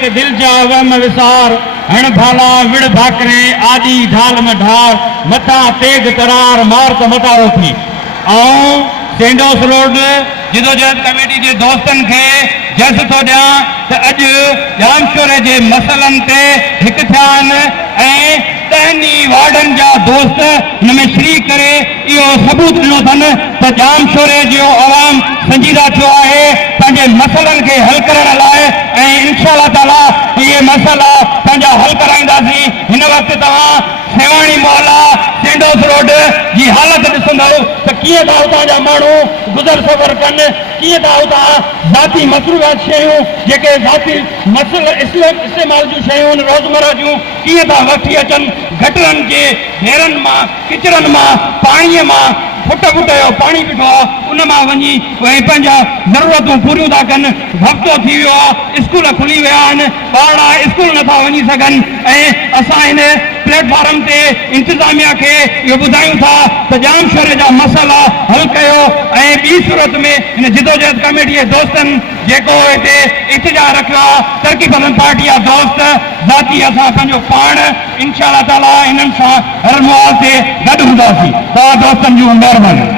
ते दिल जा वहम विसार हण भाला विड़ भाकरे आदि ढाल में ढार मथा तेग तरार मार तो मतारो थी ऐं सेंडोस रोड जिदोजहद कमेटी के दोस्तन के जस तो ॾियां त अॼु जामशोरे जे मसइलनि ते हिकु थिया आहिनि ऐं 10 वार्डन जा दोस्त हिन में शरीक करे इहो सबूत ॾिनो अथनि त जामशोरे जो आवाम संजीदा थियो आहे पंहिंजे मसइलनि खे हल करण लाइ ऐं इंशाअल्लाह ताला इहे मसइला पंहिंजा हल कराईंदासीं। हिन वक़्तु तव्हां सेवाणी मोहल्ला सेंडोस रोड जी हालत ॾिसंदव त कीअं था उतां जा माण्हू गुज़र सफ़र कनि, कीअं था उतां ज़ाती मसरूफ़ात शयूं जेके ज़ाती इस्तेमाल जूं शयूं आहिनि रोज़मर्रा जूं कीअं था वठी अचनि। गटरनि जे ढेरनि मां किचरनि मां पाणीअ मां फुट जो पाणी बीठो आहे उन मां वञी उहे पंहिंजा ज़रूरतूं पूरियूं था कनि। हफ़्तो थी वियो आहे, स्कूल खुली विया आहिनि, ॿार स्कूल नथा वञी सघनि ऐं असां हिन प्लेटफॉर्म ते इंतिज़ामिया खे इहो ॿुधायूं था त जामशोरे जा मसइला हल कयो ऐं ॿी सूरत में हिन जिदोजहद कमेटी जे दोस्तनि जेको हिते इतिजा रखियो आहे तरक़ी पसंद पार्टी जा दोस्त ज़ाती असां पंहिंजो पाण इंशाअल्लाह ताला हिननि सां हर मुआल ते गॾु हूंदासीं। तव्हां दोस्तनि जूं महिरबानी।